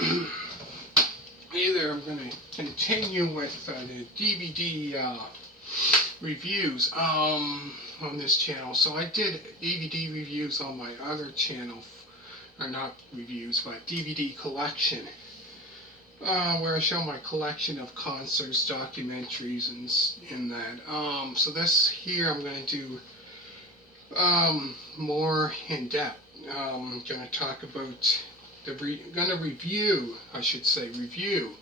Either I'm going to continue with the DVD reviews on this channel. So I did DVD reviews on my other channel, or not reviews, but DVD collection, where I show my collection of concerts, documentaries, and that. So this here I'm going to do more in depth. I'm going to talk about going to review, I should say, review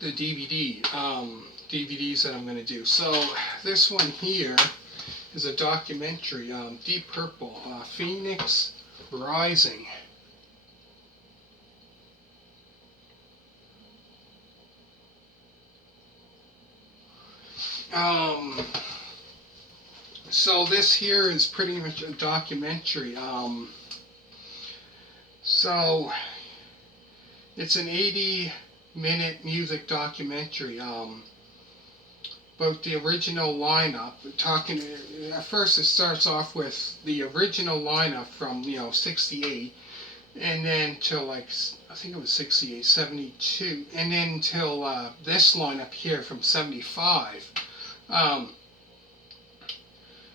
the DVDs that I'm going to do. So this one here is a documentary, Deep Purple, Phoenix Rising. So this here is pretty much a documentary. So it's an 80-minute music documentary about the original lineup. Talking at first, it starts off with the original lineup from '68, and then till like I think it was '68, '72, and then till this lineup here from '75.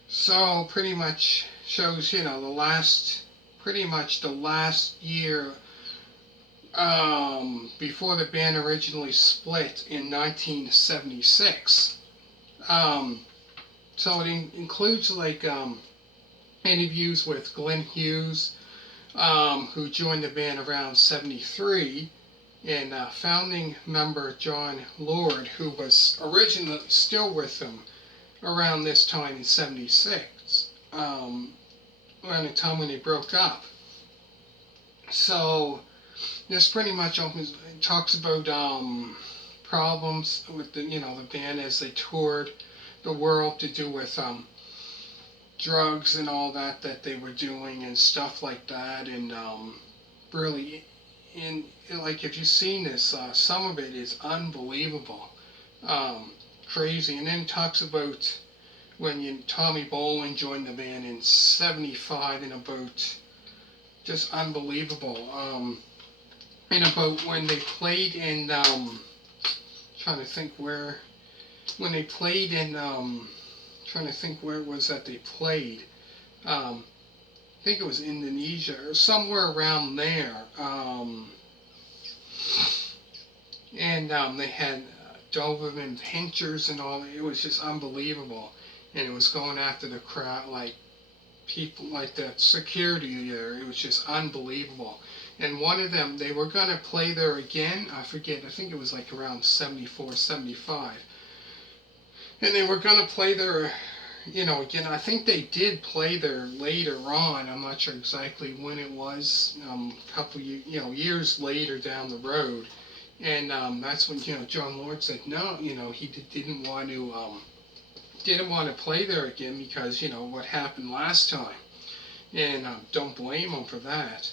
So pretty much shows pretty much the last year before the band originally split in 1976. So it includes like interviews with Glenn Hughes, who joined the band around '73, and founding member John Lord, who was originally still with them around this time in '76, around the time when they broke up. So this pretty much talks about problems with the band as they toured the world to do with drugs and all that they were doing and stuff like that, and really, in like if you've seen this, some of it is unbelievable. Crazy. And then talks about when Tommy Bolin joined the band in '75, and about just unbelievable. And about when they played in trying to think where when they played in trying to think where it was that they played. I think it was Indonesia or somewhere around there. And they had Doberman pinchers and all. It was just unbelievable, and it was going after the crowd, like people, like the security there. It was just unbelievable. And one of them, they were gonna play there again. I forget. I think it was like around '74, '75, and they were gonna play there. Again, I think they did play there later on. I'm not sure exactly when it was. A couple, years later down the road. And that's when John Lord said no. He didn't want to play there again because what happened last time, and don't blame him for that.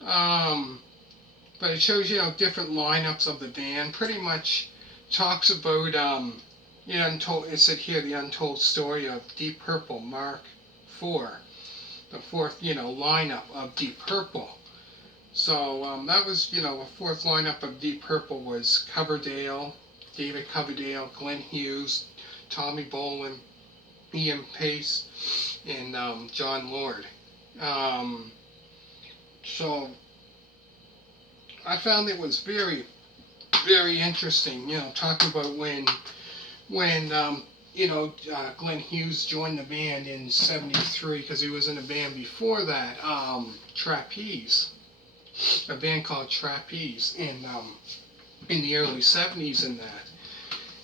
But it shows different lineups of the band. Pretty much talks about it said here the untold story of Deep Purple Mark IV, the fourth lineup of Deep Purple. So that was, the fourth lineup of Deep Purple was David Coverdale, Glenn Hughes, Tommy Bolin, Ian Pace, and John Lord. So I found it was very, very interesting, talking about when Glenn Hughes joined the band in '73, because he was in a band before that, Trapeze. A band called Trapeze in the early '70s and that.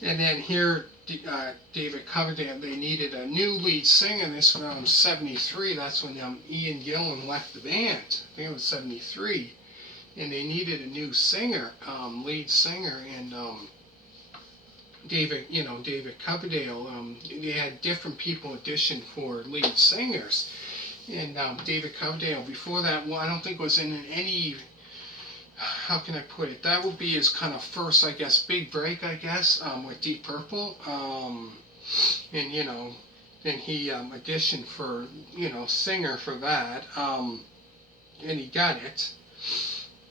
And then here, David Coverdale, they needed a new lead singer. This was around '73. That's when Ian Gillan left the band. I think it was '73. And they needed a new singer, lead singer, and David Coverdale, they had different people audition for lead singers. And David Coverdale, before that, I don't think was in any, how can I put it, that would be his kind of first, I guess, big break, I guess, with Deep Purple. And, then he auditioned for, singer for that, and he got it.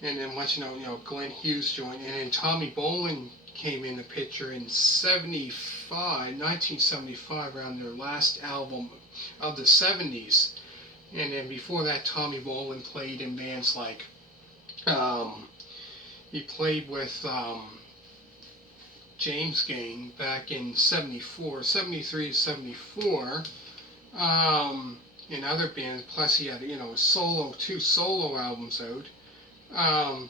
And then once Glenn Hughes joined, and then Tommy Bolin came in the picture in 1975, around their last album of the 70s. And then before that, Tommy Bolin played in bands like, um, he played with James Gang back in 74, 73, 74, in other bands. Plus he had, two solo albums out. Um,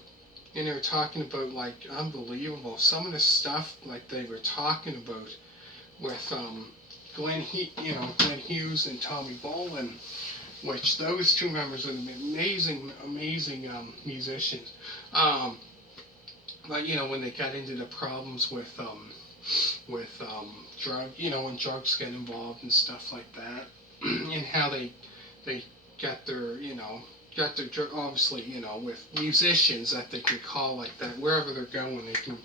and they were talking about, like, unbelievable, some of the stuff like they were talking about with Glenn Hughes and Tommy Bolin, which those two members are amazing, amazing musicians. Um, but when they got into the problems with drug, when drugs get involved and stuff like that, and how they got their obviously, with musicians that they can call like that, wherever they're going, they can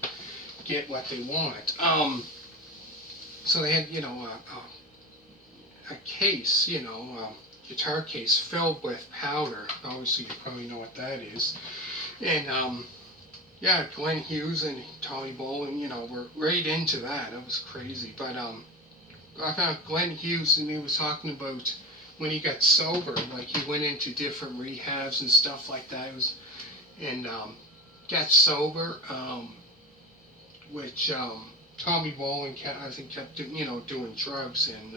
get what they want. So they had, a case, guitar case filled with powder. Obviously, you probably know what that is. And yeah, Glenn Hughes and Tommy Bolin, were right into that. That was crazy. But I found Glenn Hughes, and he was talking about when he got sober, like he went into different rehabs and stuff like that. And got sober, which Tommy Bolin, I think, kept doing drugs, and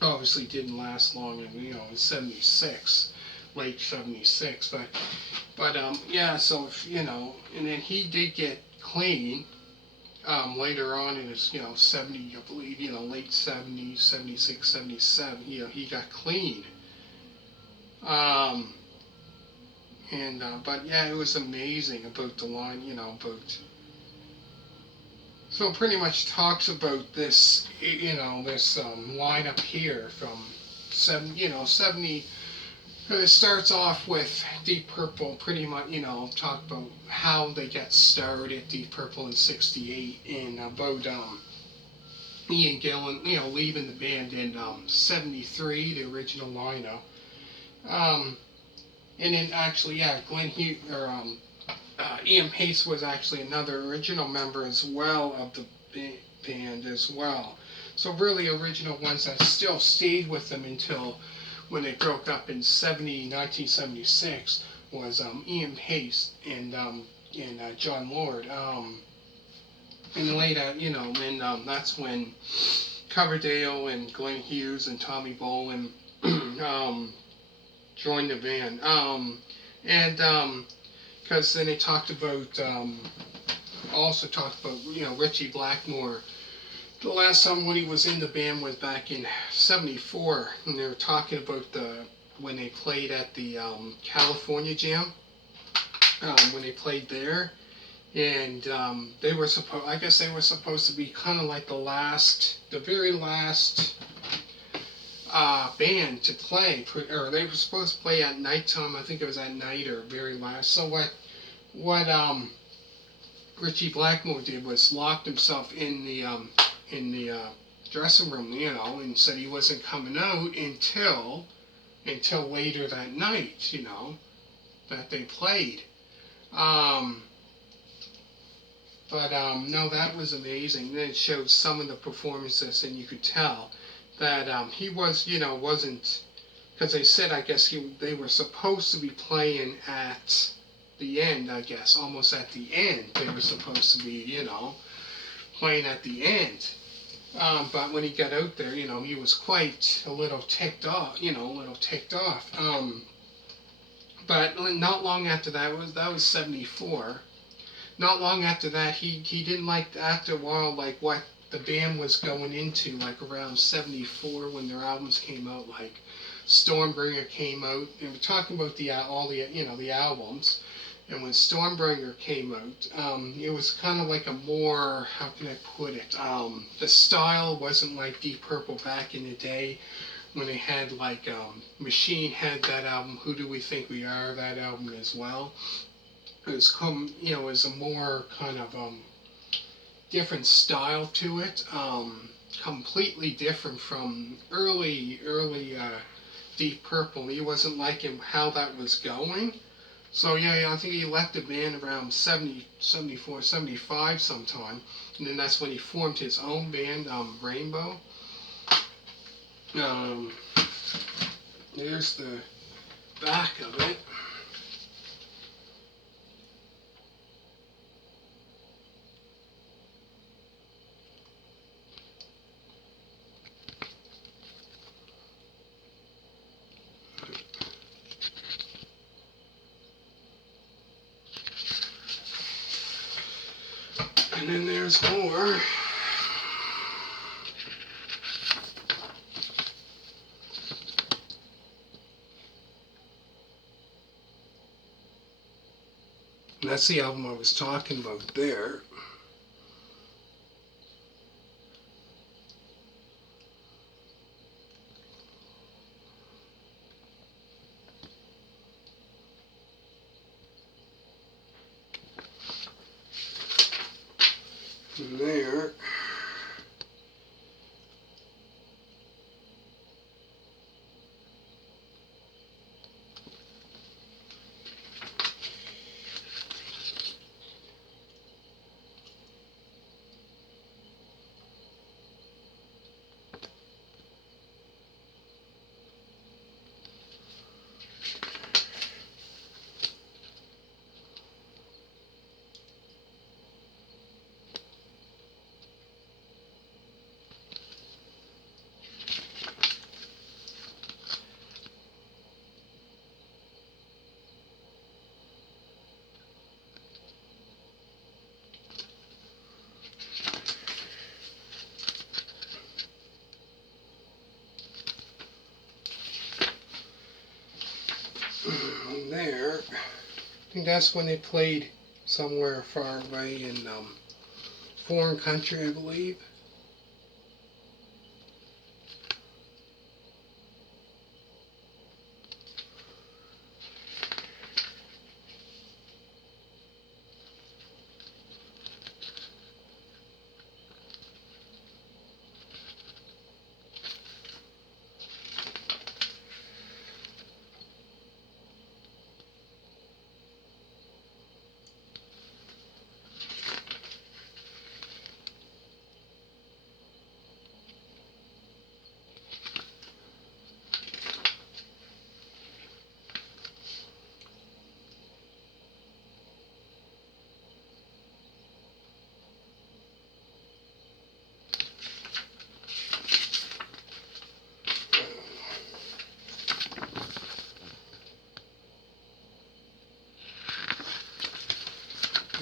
obviously didn't last long. And in '76, late '76, but yeah. So and then he did get clean. Later on in his, 70, I believe, late '70s, '76, '77, he got clean. Um, and but yeah, it was amazing about the line, about. So it pretty much talks about this, this line up here from 70. It starts off with Deep Purple, pretty much, talk about how they got started, Deep Purple in '68, and about Ian Gillan, leaving the band in '73, the original lineup. And then actually, yeah, Glenn Hughes, or Ian Pace was actually another original member as well of the band as well. So really original ones that still stayed with them until when they broke up in 1976 was Ian Pace and John Lord. And later, and that's when Coverdale and Glenn Hughes and Tommy Bolin joined the band. And because then they talked about, also talked about, Richie Blackmore. The last time when he was in the band was back in '74, and they were talking about when they played at the California Jam, when they played there, and they were I guess they were supposed to be kind of like the very last band to play, or they were supposed to play at nighttime. I think it was at night or very last. So what Richie Blackmore did was locked himself in the dressing room, and said he wasn't coming out until later that night, that they played. But no, that was amazing. Then it showed some of the performances, and you could tell that he wasn't, because they said, I guess they were supposed to be playing at the end, I guess, almost at the end. They were supposed to be, playing at the end. But when he got out there, he was quite a little ticked off, but not long after that was '74. Not long after that, he didn't like, after a while, like what the band was going into, like around '74 when their albums came out, like Stormbringer came out, and we're talking about all the the albums. And when Stormbringer came out, it was kind of like a more, how can I put it, the style wasn't like Deep Purple back in the day when they had like, Machine had that album, Who Do We Think We Are, that album as well. It was a more kind of different style to it, completely different from early Deep Purple. It wasn't liking how that was going. So yeah, I think he left the band around 70, 74, 75 sometime. And then that's when he formed his own band, Rainbow. Um, There's the back of it. And then there's more. And that's the album I was talking about there. And there. And there. I think that's when they played somewhere far away in foreign country, I believe.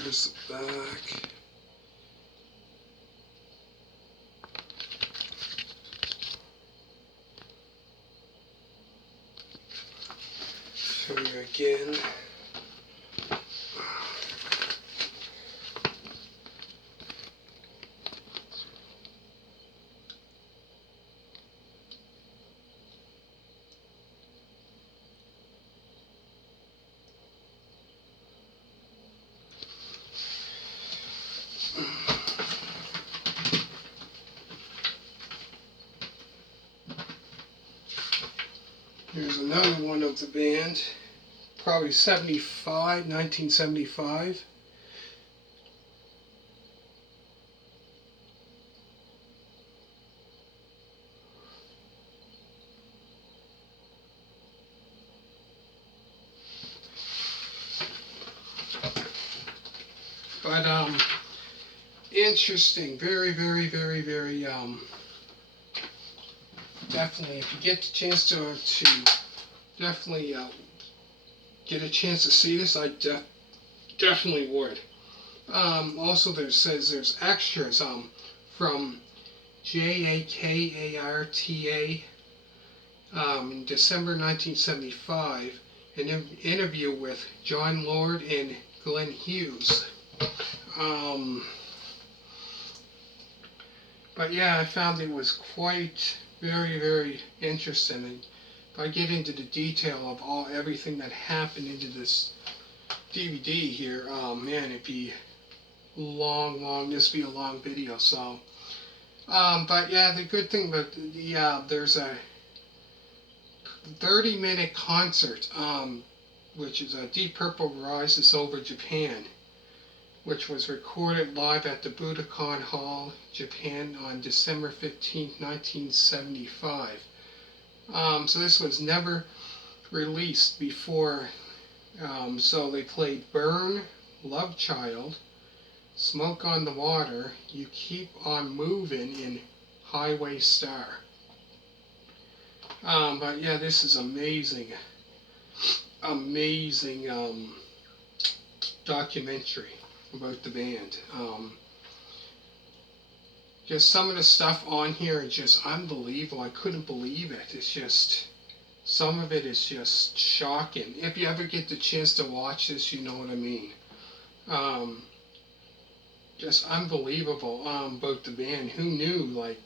There's the back. Show you again. Here's another one of the band, probably 1975. But interesting, very, very, very, very definitely. If you get the chance to definitely get a chance to see this, I definitely would. Also, there says there's extras from JAKARTA in December 1975, an interview with John Lord and Glenn Hughes. But yeah, I found it was quite very, very interesting. And if I get into the detail of everything that happened into this DVD here, oh man, it'd be long. This would be a long video. So, but yeah, the good thing about there's a 30-minute concert which is Deep Purple Rises Over Japan, which was recorded live at the Budokan Hall, Japan on December 15th, 1975. So this was never released before. So they played Burn, Love Child, Smoke on the Water, You Keep on Moving, in Highway Star. But yeah, this is amazing, amazing documentary about the band. Just some of the stuff on here is just unbelievable. I couldn't believe it. It's just, some of it is just shocking. If you ever get the chance to watch this, you know what I mean. Just unbelievable about the band. Who knew? Like,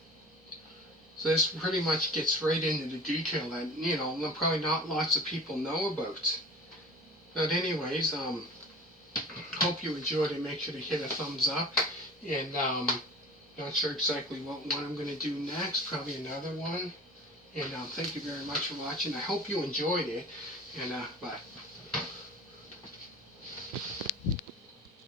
so this pretty much gets right into the detail that, you know, probably not lots of people know about. But anyways, hope you enjoyed it. Make sure to hit a thumbs up. And not sure exactly what one I'm going to do next. Probably another one. And thank you very much for watching. I hope you enjoyed it. And bye.